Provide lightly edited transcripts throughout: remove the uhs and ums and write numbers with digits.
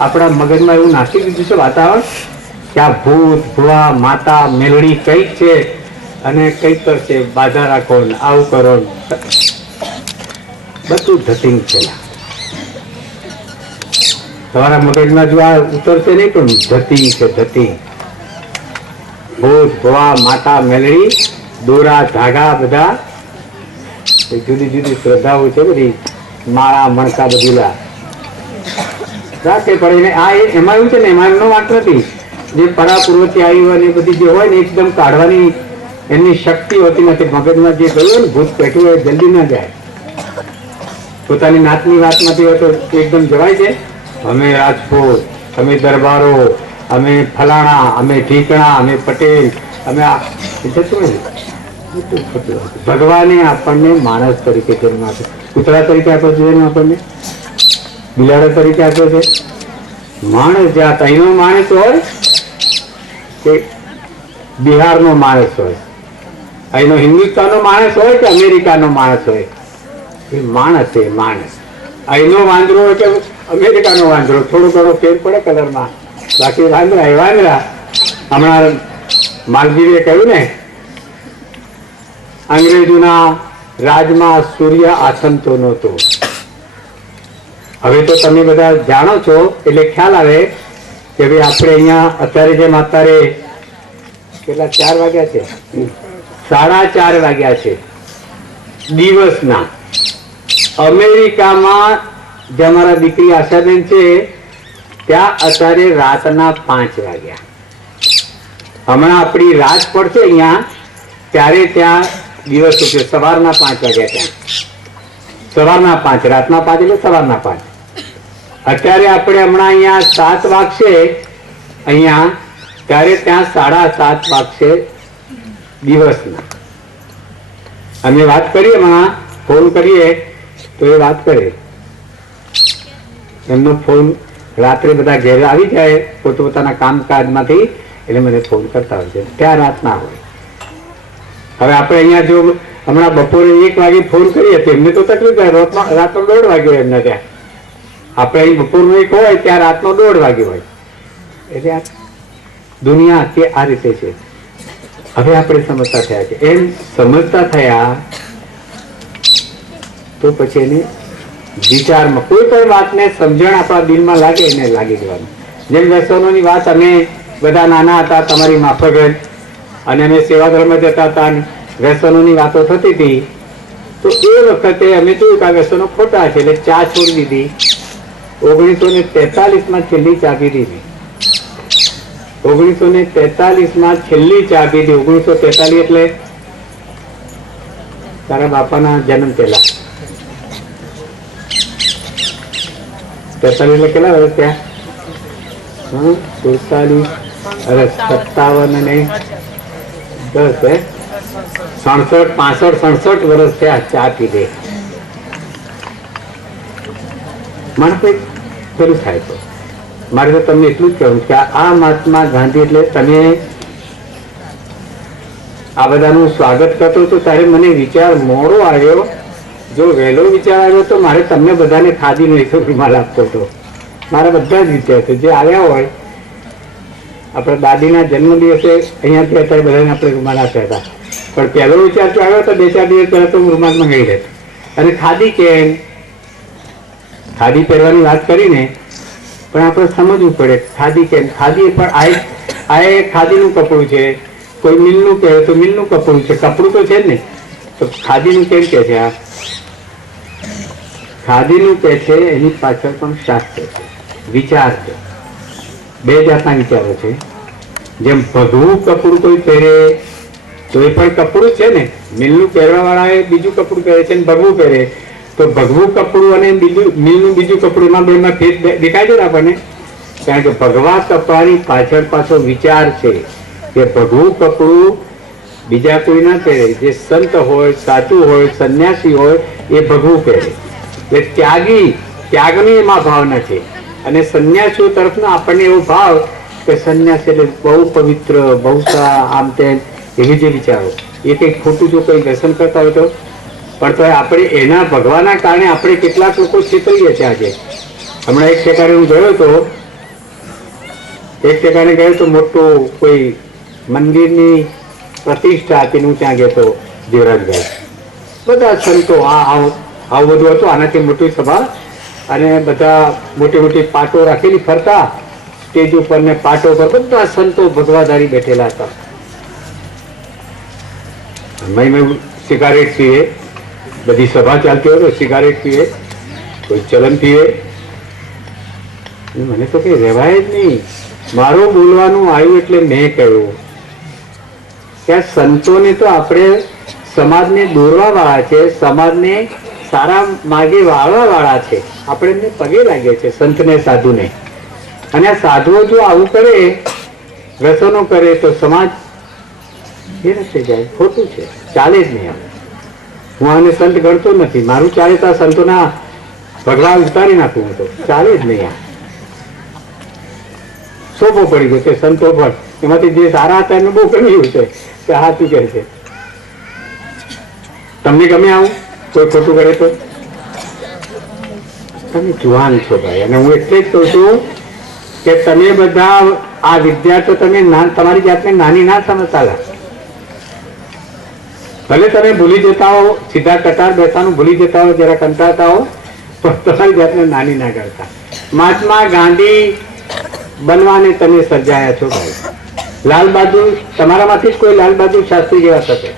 આપણા મગજમાં એવું નાખી દીધું છે વાતાવરણ કે આ ભૂત ભુવા માતા મેલડી કંઈક છે અને કંઈક કરશે, બાધા રાખો ને આવું કરો, બધું ધતિંગ છે. તમારા મગજમાં જો આ ઉતરશે નહીં પણ ધતિંગ છે, ધતિંગ. ભૂત ભુવા માતા મેલડી દોરા ધાગા બધા જુદી જુદી શ્રદ્ધાઓ છે, બધી માળા મણકા બધી રાખે પડે. આ એમાં એવું છે ને, એમાં એમનો વાંક નથી. જે પરાપૂર્વથી આવી હોય ને બધી જે હોય ને એકદમ કાઢવાની એમની શક્તિ હોતી નથી. મગજમાં જે ગયું ને ભૂત પેઠું હોય જલ્દી ના જાય. પોતાની નાતની વાતમાંથી હોય તો એકદમ જવાય છે. અમે રાજપૂત, અમે દરબારો, અમે ફલાણા, અમે ઢીકણા, અમે પટેલ, અમે જતું ને. ભગવાને આપણને માણસ તરીકે જન્મ આપ્યો, કૂતરા તરીકે આપ્યો છે જન્મ, આપણને બિલાડા તરીકે આપ્યો છે. માણસ જાત અહીંનો માણસ હોય કે બિહારનો માણસ હોય, અહીંનો હિન્દુસ્તાનનો માણસ હોય કે અમેરિકાનો માણસ હોય, એ માણસ છે માણસ. અહીંનો વાંદરો હોય કે અમેરિકાનો વાંદરો, થોડો ઘણો ફેર પડે કલરમાં, બાકી વાંદરા એ વાંદરા. હમણાં માલદીવે કહ્યું ને, અંગ્રેજોના રાજમાં સૂર્ય આથમતો નહોતો. હવે તો તમે બધા જાણો છો એટલે ખ્યાલ આવે કે ભાઈ આપણે અહીંયા અત્યારે જેમ અત્યારે કેટલા 4 વાગ્યા છે, 4:30 વાગ્યા છે દિવસના. અમેરિકામાં જે અમારા દીકરી આશાબેન છે ત્યાં અત્યારે રાતના 5 વાગ્યા. હમણાં આપણી રાત પડશે અહીંયા ત્યારે ત્યાં દિવસ ઉઠ્યો, સવારના 5 વાગ્યા. ત્યાં સવારના 5, રાતના 5 એટલે સવારના 5. અત્યારે આપણે હમણાં અહીંયા 7 વાગશે અહીંયા, ત્યારે ત્યાં 7:30 વાગશે દિવસના. અમે વાત કરીએ, હમણાં ફોન કરીએ તો એ વાત કરે, એમનો ફોન રાત્રે બધા ઘેર આવી જાય પોતપોતાના કામકાજમાંથી, એટલે મને ફોન કરતા હોય છે, ત્યાં રાતના હોય. હવે આપણે અહીંયા જો હમણાં બપોરે 1 વાગે ફોન કરીએ તો એમને તો તકલીફ થાય, રાતનો 1:30 વાગ્યો એમને ત્યાં. આપણે અહીં બપોરનું 1 હોય ત્યાં રાતનો 1:30 વાગ્યો હોય. એટલે આ દુનિયા કે આ રીતે છે. હવે આપણે સમજતા થયા છે. એમ સમજતા થયા તો પછી એને વિચારમાં કોઈ પણ વાતને સમજણ આપણા દિલમાં લાગે એને લાગી જવાનું. જેમ વ્યસનોની વાત અમે બધા નાના હતા તમારી માફક, અને અમે સેવાધર્મ જતા હતા, વ્યસનોની વાતો થતી હતી, તો એ વખતે અમે જોયું કે આ વ્યસનો ખોટા છે એટલે ચા છોડી દીધી. 1943માં છેલ્લી ચા પીધી હતી. 1943માં છેલ્લી ચા પીધી. 1943 એટલે તારા બાપાના જન્મ પહેલા. 43 એટલે કેટલા વર્ષ થયા? 47 અરે 57 અને 10 67 વર્ષ થયા ચા પીધે. મને કંઈક ખરું થાય તો મારે તો તમને એટલું જ કહેવું કે આ મહાત્મા ગાંધી એટલે તમે આ બધાનું સ્વાગત કરતો હતો ત્યારે મને વિચાર મોડો આવ્યો. જો વહેલો વિચાર આવ્યો તો મારે તમને બધાને ખાદીનો એક રૂમાલ આપતો હતો. મારા બધા જ વિચાર જે આવ્યા હોય, આપણા દાદીના જન્મ દિવસે અહીંયાથી અત્યારે બધાને આપણે રૂમાલ આપ્યા હતા, પણ પહેલો વિચાર તો આવ્યો તો 2-4 દિવસ પહેલા તો હું રૂમાલ મંગાવી લેતો. અને ખાદી કેમ, ખાદી પહેરવાની વાત કરીને પણ આપણે સમજવું પડે ખાદી કેમ. ખાદી પણ આ ખાદીનું કપડું છે, કોઈ મિલનું કહે તો મિલનું કપડું છે, કપડું તો છે જ ને, તો ખાદીનું કેમ કે છે? આ ખાદીનું કે છે એની પાછળ પણ શાસ્ત્ર છે, વિચાર છે. 2 જાતના વિચારો છે. જેમ ભગવું કપડું કોઈ પહેરે તો એ પણ કપડું છે ને, મિલનું પહેરવા વાળા એ બીજું કપડું પહેરે છે ને ભગવું પહેરે, તો ભગવું કપડું અને મિલનું બીજું કપડું એમાં બેમાં ફેર દેખાય છે ને આપણને? કારણ કે ભગવા કપડાની પાછળ પાછો વિચાર છે કે ભગવું કપડું બીજા કોઈ ના પહેરે, જે સંત હોય, સાધુ હોય, સંન્યાસી હોય એ ભગવું પહેરે. એટલે ત્યાગની એમાં ભાવના છે. અને સંન્યાસીઓ તરફનો આપણને એવો ભાવ કે સંન્યાસી એટલે બહુ પવિત્ર, બહુ આમ તેમ એવી જે વિચારો. એ કંઈક ખોટું જો કંઈ વ્યસન કરતા હોય તો પણ તો આપણે એના ભગવાનના કારણે આપણે કેટલાક લોકો છેતરીએ છીએ આજે. હમણાં એક ઠેકાણે હું ગયો હતો એક ઠેકાણે ગયો તો મોટું કોઈ મંદિરની પ્રતિષ્ઠા હતી, હું ત્યાં ગયો તો જીવરાજભાઈ, બધા સંતો આવું બધું હતું, આનાથી મોટી સભા, અને બધા મોટી મોટી પાટો રાખેલી ફરતા, સ્ટેજ ઉપર ને પાટો પર બધા સંતો ભગવાધારી બેઠેલા હતા. મેં સિગારેટ પીએ, બધી સભા ચાલતી હોય તો સિગારેટ પીએ, કોઈ ચલન પીએ. મને તો કઈ રહેવાય જ નહીં. મારું બોલવાનું આવ્યું એટલે મેં કહ્યું કે આ સંતોને તો આપણે સમાજને દોરવા વાળા છે, સમાજને સારા માર્ગે વાળવા વાળા છે, આપણે એમને પગે લાગીએ છીએ, સંતને, સાધુને. અને આ સાધુઓ જો આવું કરે, વ્યસનો કરે, તો સમાજ એ રસ્તે જાય, ખોટું છે, ચાલે જ નહીં. હું આને સંત ગણતો નથી, મારું ચાલે તો આ સંતોના ભગવાન ઉતારી નાખું, હું તો ચાલે જ નહીં. સોપો પડી ગયો છે સંતો પર, એમાંથી જે સારા હતા એમને બહુ ગમ્યું છે કે હા તું કહે છે. તમને ગમે આવું કોઈ ખોટું કરે તો? તમે જુવાન છો ભાઈ, અને હું એટલે જ કહું છું કે તમે બધા આ વિદ્યાર્થીઓ, તમે તમારી જાતને નાની ના સમજતા. ભલે તમે ભૂલી જતા હો, સીધા કટાર બેસાનું ભૂલી જતા હો, જરા કંટાળતા હો, પણ તમારી જાતને નાની ના કરતા. મહાત્મા ગાંધી બનવાને તમે સર્જાયા છો ભાઈ. લાલ બહાદુર, તમારામાંથી જ કોઈ લાલ બહાદુર શાસ્ત્રી જેવા થશે,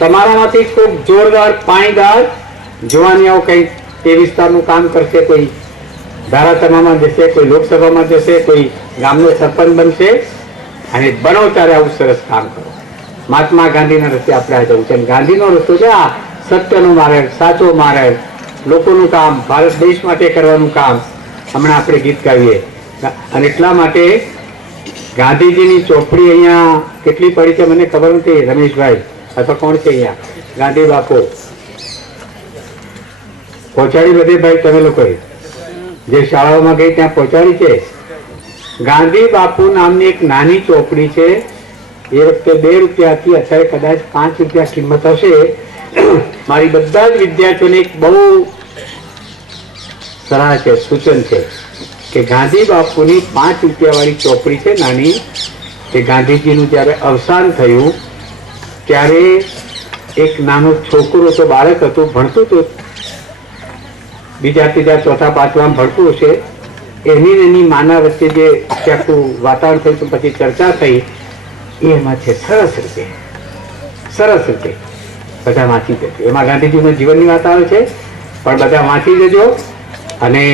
તમારામાંથી જ કોઈ જોરદાર પાણીદાર જુવાનિયાઓ કંઈ તે વિસ્તારનું કામ કરશે, કોઈ ધારાસભામાં જશે, કોઈ લોકસભામાં જશે, કોઈ ગામનો સરપંચ બનશે, અને બનો ત્યારે આવું સરસ કામ કરો. મહાત્મા ગાંધીના રસ્તે આપણે આ જવું છે. ગાંધીનો રસ્તો છે આ સત્યનો માર્ગ, સાચો માર્ગ, લોકોનું કામ, ભારત દેશ માટે કરવાનું કામ. હમણાં આપણે ગીત ગાવીએ, અને એટલા માટે ગાંધીજીની ચોપડી અહીંયા કેટલી પડી છે મને ખબર નથી. રમેશભાઈ અથવા કોણ છે અહીંયા? ગાંધી બાપુ પહોંચાડી બધે ભાઈ, તમે લોકોએ જે શાળાઓમાં ગઈ ત્યાં પહોંચાડી છે. ગાંધી બાપુ નામની એક નાની ચોપડી છે. એ વખતે 2 રૂપિયા હતી, અત્યારે કદાચ 5 રૂપિયા કિંમત હશે. મારી બધા જ વિદ્યાર્થીઓને એક બહુ સલાહ છે, સૂચન છે કે ગાંધી બાપુની 5 રૂપિયા વાળી ચોપડી છે નાની, કે ગાંધીજીનું જયારે અવસાન થયું ત્યારે એક નાનો છોકરો તો બાળક હતું, ભણતું હતું, 2જા 3જા 4થા 5માં ભણતું હશે. એની માના વચ્ચે જે આખું વાતાવરણ થયું, તો પછી ચર્ચા થઈ, એમાં છે સરસ રીતે બધા વાંચી જજો. એમાં ગાંધીજીના જીવનની વાત આવે છે, પણ બધા વાંચી જજો. અને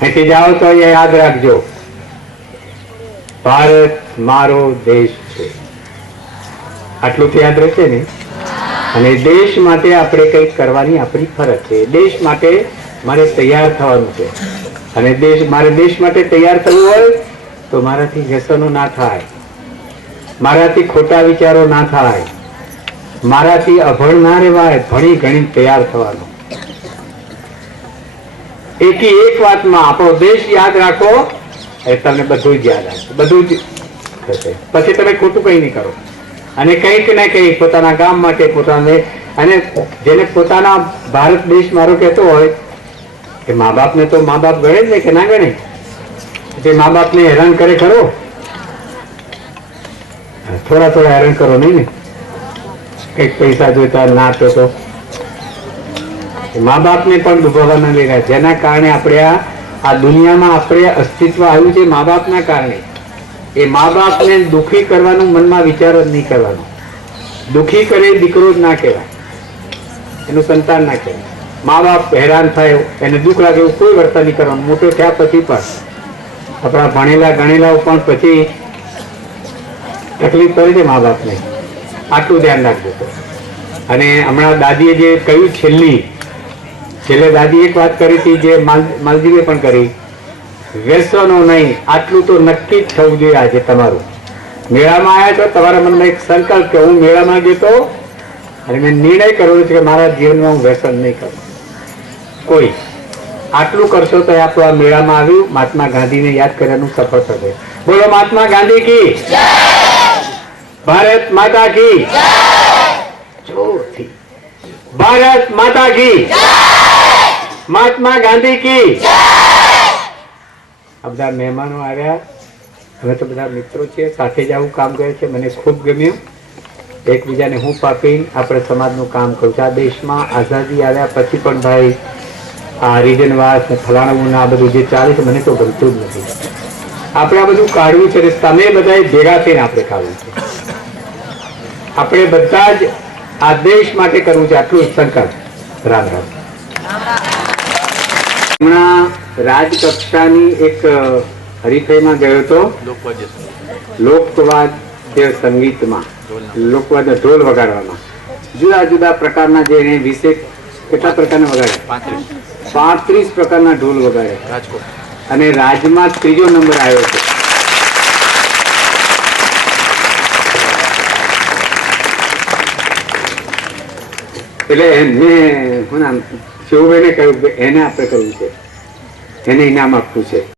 અહીંથી જાઓ તો એ યાદ રાખજો, ભારત મારો દેશ છે. આટલું તો યાદ રહેશે ને. અને દેશ માટે આપણે કંઈક કરવાની આપણી ફરજ છે. દેશ માટે મારે તૈયાર થવાનું છે. અને મારે દેશ માટે તૈયાર થવું હોય તો મારાથી વ્યસનો ના થાય, મારાથી ખોટા વિચારો ના થાય, મારાથી અભણ ના રહેવાય, ભણી ગણી તૈયાર થવાનું. એકી એક વાતમાં આપણો દેશ યાદ રાખો, એ તમને બધું જ યાદ રાખો, બધું જ થશે. પછી તમે ખોટું કંઈ નહીં કરો. અને કંઈક ને કંઈક પોતાના ગામ માટે, પોતાને, અને જેને પોતાના ભારત દેશ મારો કહેતો હોય કે મા બાપને તો મા બાપ ગણે જ ને, કે ના ગણે? જે મા બાપને હેરાન કરે ખરો, થોડા હેરાન કરો નહીં ને. કંઈક પૈસા જોઈતા ના આપે તો મા બાપને પણ દુભાવવા ના લેવા. જેના કારણે આપણે આ દુનિયામાં આપણે અસ્તિત્વ આવ્યું છે, મા બાપના કારણે. એ મા બાપને દુઃખી કરવાનું મનમાં વિચાર જ નહીં કરવાનો. દુઃખી કરે દીકરો જ ના કહેવાય, એનું સંતાન ના કહેવાય. મા બાપ હેરાન થાય, એને દુઃખ લાગે એવું કોઈ વર્તન નહીં કરવાનું. મોટો થયા પછી પણ આપણા ભણેલા ગણેલાઓ પણ પછી તકલીફ પડે છે મા બાપને. આટલું ધ્યાન રાખજો. અને હમણાં દાદીએ જે કહ્યું, છેલ્લે દાદી એક વાત કરી હતી, જે માલજીએ પણ કરી, વ્યસનો નહીં. આટલું તો નક્કી જ થવું જોઈએ. આજે તમારું મેળામાં આવ્યા છો, તમારા મનમાં એક સંકલ્પ કે હું મેળામાં ગયો તો, અને મેં નિર્ણય કર્યો છે કે મારા જીવનમાં હું વ્યસન નહીં કરું કોઈ. આટલું કરશો તો આપણું આ મેળામાં આવ્યું મહાત્મા ગાંધીને યાદ કરવાનું સફળ થશે. બોલો મહાત્મા ગાંધી કી, ભારત માતા કી, જોરથી ભારત માતા કી, મહાત્મા ગાંધી કી. આ બધા મહેમાનો આવ્યા, અમે તો બધા મિત્રો છીએ, સાથે જ આવું કામ કરે છે, મને ખૂબ ગમ્યું. એકબીજાને હું પાપી આપણે સમાજનું કામ કરું છું. આ દેશમાં આઝાદી આવ્યા પછી પણ ભાઈ આ હરિજનવાસ ને ફલાણું આ બધું જે ચાલે છે મને તો ગમતું જ નથી. આપણે આ બધું કાઢવું છે ને તમે બધાએ ભેગા થઈને આપણે કાઢવું છે. આપણે બધા જ આ દેશ માટે કરવું છે, આટલું સંકલ્પ. રામ રામ. હમણાં રાજકક્ષાની એક હરીફાઈમાં ગયો હતો લોકવાદ્ય સંગીતમાં, લોકવાદ્ય ઢોલ વગાડવામાં. જુદા જુદા પ્રકારના જે એને વિશે કેટલા પ્રકારના વગાડ્યા? 35 પ્રકારના ઢોલ વગાડ્યા અને રાજમાં 3જો નંબર આવ્યો છે. એટલે એમને શું નામ શિવભાઈને કહ્યું એને આપણે કરવું છે, એને ઇનામ આપવું છે.